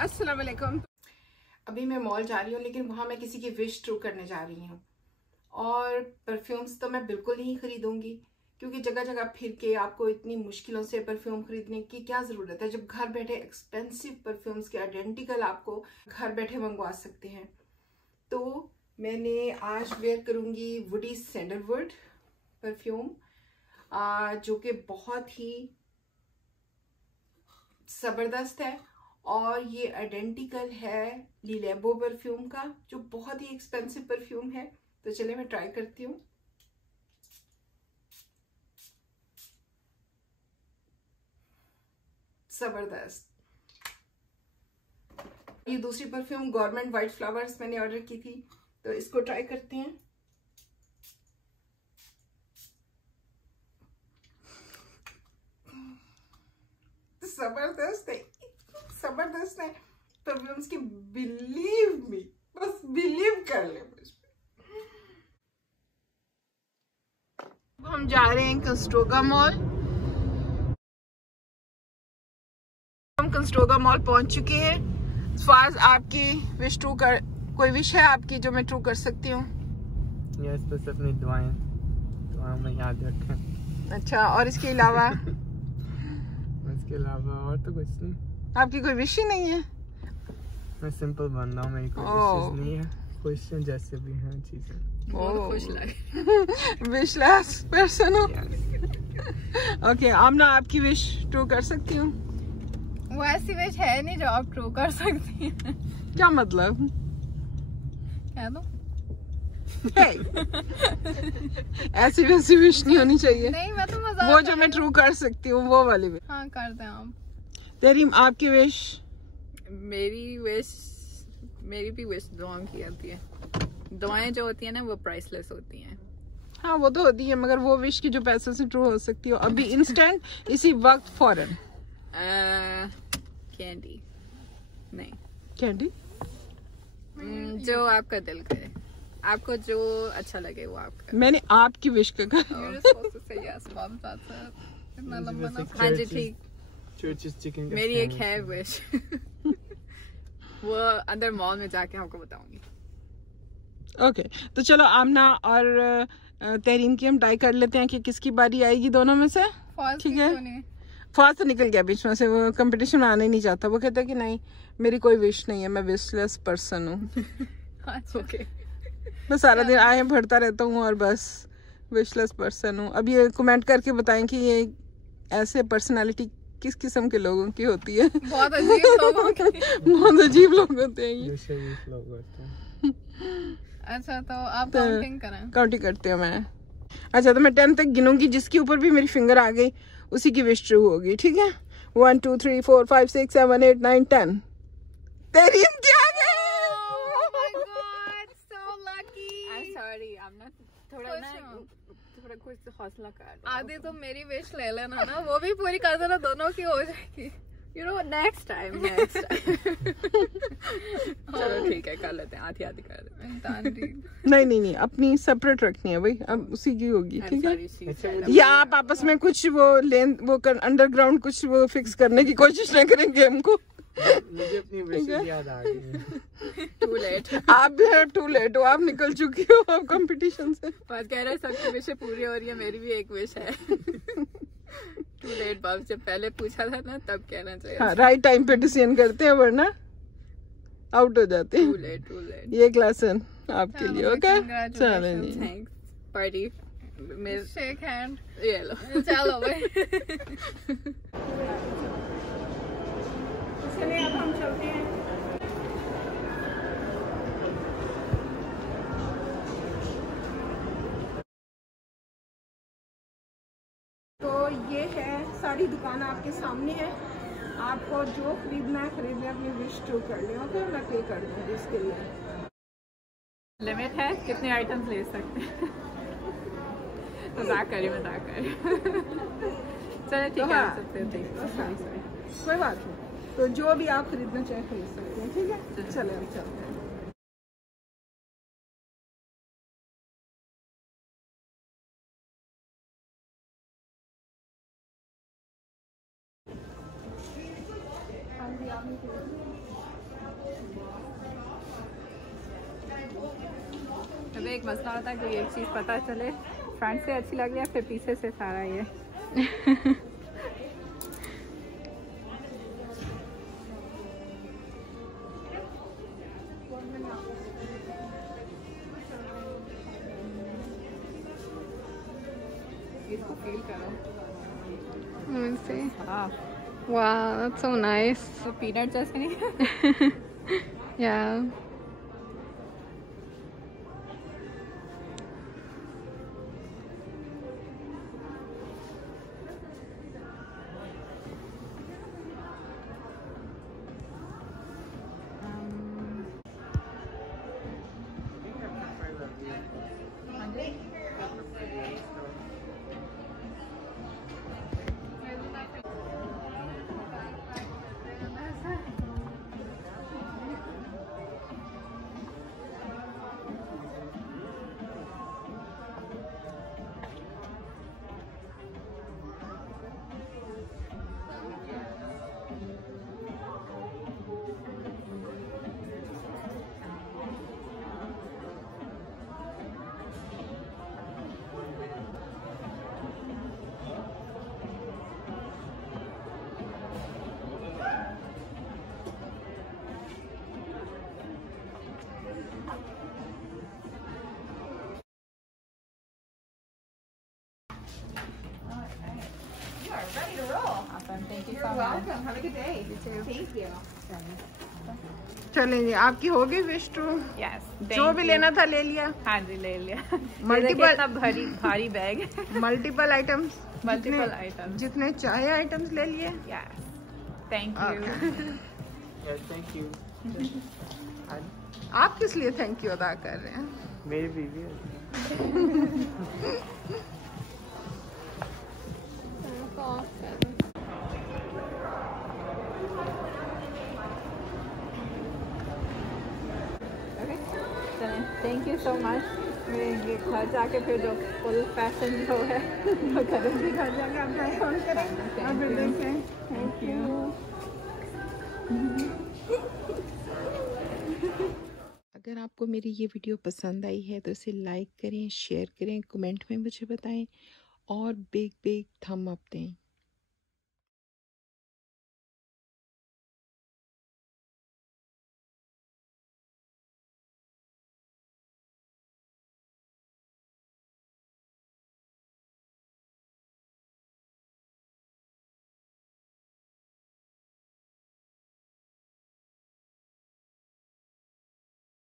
अस्सलाम वालेकुम। अभी मैं मॉल जा रही हूँ, लेकिन वहाँ मैं किसी की विश ट्रू करने जा रही हूँ। और परफ्यूम्स तो मैं बिल्कुल नहीं खरीदूंगी, क्योंकि जगह जगह फिर के आपको इतनी मुश्किलों से परफ्यूम खरीदने की क्या ज़रूरत है, जब घर बैठे एक्सपेंसिव परफ्यूम्स के आइडेंटिकल आपको घर बैठे मंगवा सकते हैं। तो मैंने आज वेयर करूँगी वुडी सैंडलवुड परफ्यूम, जो कि बहुत ही ज़बरदस्त है। और ये आइडेंटिकल है लीलेबो परफ्यूम का, जो बहुत ही एक्सपेंसिव परफ्यूम है। तो चलिए मैं ट्राई करती हूँ। जबरदस्त। ये दूसरी परफ्यूम गॉरमेंट वाइट फ्लावर्स मैंने ऑर्डर की थी, तो इसको ट्राई करते हैं। जबरदस्त है, जबरदस्त है परफ्यूम्स की। बिलीव मी, बस बिलीव कर ले मुझ पे। हम जा रहे हैं कंस्ट्रोगा मॉल। हम कंस्ट्रोगा मॉल पहुंच चुके हैं। फाज आपकी विश ट्रू कर, कोई विश है आपकी जो मैं ट्रू कर सकती हूँ? यस, बस अपनी दुआएं में याद रखें। अच्छा, और इसके अलावा? इसके अलावा और तो कुछ नहीं। आपकी कोई विश ही नहीं है? मैं सिंपल बंदा हूँ, मेरी कोई विशेस नहीं है। खुश हैं जैसे भी हैं चीजें। बहुत खुश लगे। विशलेस पर्सन हो। ओके, आमना आपकी विश ट्रू कर सकती हूँ? वो ऐसी विश है नहीं जो आप ट्रू कर सकती हैं। क्या मतलब? कह दो। ऐसी वैसी विश नहीं होनी चाहिए। नहीं, मैं तो मजाक। वो जो मैं ट्रू कर सकती हूँ वो वाली विश। हाँ, कर दें आप। तेरी आपकी विश? मेरी भी विश दुआओं की आती है। दुआएं जो होती है ना वो प्राइसलेस होती हैं। हाँ, वो तो होती है, मगर वो विश की जो पैसों से ट्रू हो सकती हो अभी इंस्टेंट, इसी वक्त, फौरन। कैंडी नहीं। कैंडी? जो आपका दिल करे, आपको जो अच्छा लगे वो आपका। मैंने आपकी विश का कहा। हाँ जी, ठीक। मेरी एक है विश। वो अंदर मॉल में जाके आपको बताऊंगी। ओके, तो चलो आमना और तहरीन की हम टाई कर लेते हैं कि किसकी बारी आएगी दोनों में से। ठीक है, फास्ट तो निकल गया बीच में से, वो कंपटीशन में आना ही नहीं चाहता। वो कहता है कि नहीं, मेरी कोई विश नहीं है, मैं विशलेस पर्सन हूँ। ओके, बस सारा दिन आए भरता रहता हूँ और बस विशलेस पर्सन हूँ। अब ये कमेंट करके बताएं कि ये ऐसे पर्सनालिटी किस किस्म के लोगों की होती है। बहुत अजीब लोगों की। बहुत अजीब लोग होते हैं ये। अच्छा, तो आप काउंटिंग करें। काउंटिंग करते हो मैं? अच्छा, तो मैं 10 तक गिनूंगी, जिसके ऊपर भी मेरी फिंगर आ गई उसी की विश ट्रू होगी। ठीक है? 1 2 3 4 5 6 7 8 9 10। तेरी क्या गई? Oh my God, so lucky. I'm sorry, I'm not थोड़ा कुछ हौसला कर। आधी तो मेरी विश ले लेना ना, वो भी पूरी कर देना, दोनों की हो जाएगी। You know, next time. चलो ठीक है, कर लेते हैं, आधी आधी कर देते हैं। नहीं, अपनी सेपरेट रखनी है भाई, अब उसी की होगी। ठीक है? या आप आपस में कुछ वो अंडरग्राउंड कुछ वो फिक्स करने की कोशिश न करेंगे हमको। मुझे अपनी विशेस याद आ गई। Too late. आप भी टू लेट हो, आप निकल चुकी हो अब कंपटीशन से। बस कह रहे सबकी विशें पूरी हो रही है, मेरी भी एक विश है। Too late, बाप, जब पहले पूछा था ना तब कहना चाहिए। हाँ, राइट टाइम पे डिसीजन करते हैं, वरना आउट हो जाते हैं। Too late. ये क्लास है आपके लिए। ओके, चलो जी, थैंक्स। Party shake hand. ये लो। चलो भाई। चलिए अब हम चलते हैं। तो ये है सारी दुकान आपके सामने है, आपको जो खरीदना है खरीद लें, अपनी विश ट्रू कर लें। ओके, मैं पे कर दूँगी इसके लिए। लिमिट है कितने आइटम्स ले सकते हैं? मजाक कर। चलो ठीक है, कोई बात नहीं, तो जो भी आप खरीदना चाहे खरीद सकते हैं। ठीक है, चले हम चलते हैं। अभी एक मसला होता है कि एक चीज़ पता चले फ्रंट से अच्छी लग रही है फिर पीछे से सारा ये इसको फील करो। Let me see. हाँ Wow, that's so nice. तो पीनट जैसे नहीं Yeah. Thank you so You're much. welcome. Have a good day. You too. Thank you. चलेंगे, आपकी हो गई विश टू? Yes. जो भी लेना था ले लिया? हाँ जी ले लिया। Multiple इतना भारी bag. Multiple items? Multiple items. जितने चाहे आइटम्स ले लिए? Yes. Thank you. Yes, thank you. आप किस लिए थैंक यू अदा कर रहे हैं? मेरी बीवी है। Thank you so much. मेरे घर जाके फिर जो फुल फैशन जो है वो करेंगे, घर जाके आप ट्राई ऑन करेंगे और फिर देखें। Thank you. अगर आपको मेरी ये वीडियो पसंद आई है तो इसे लाइक करें, शेयर करें, कमेंट में मुझे बताएं और बिग थम अप दें।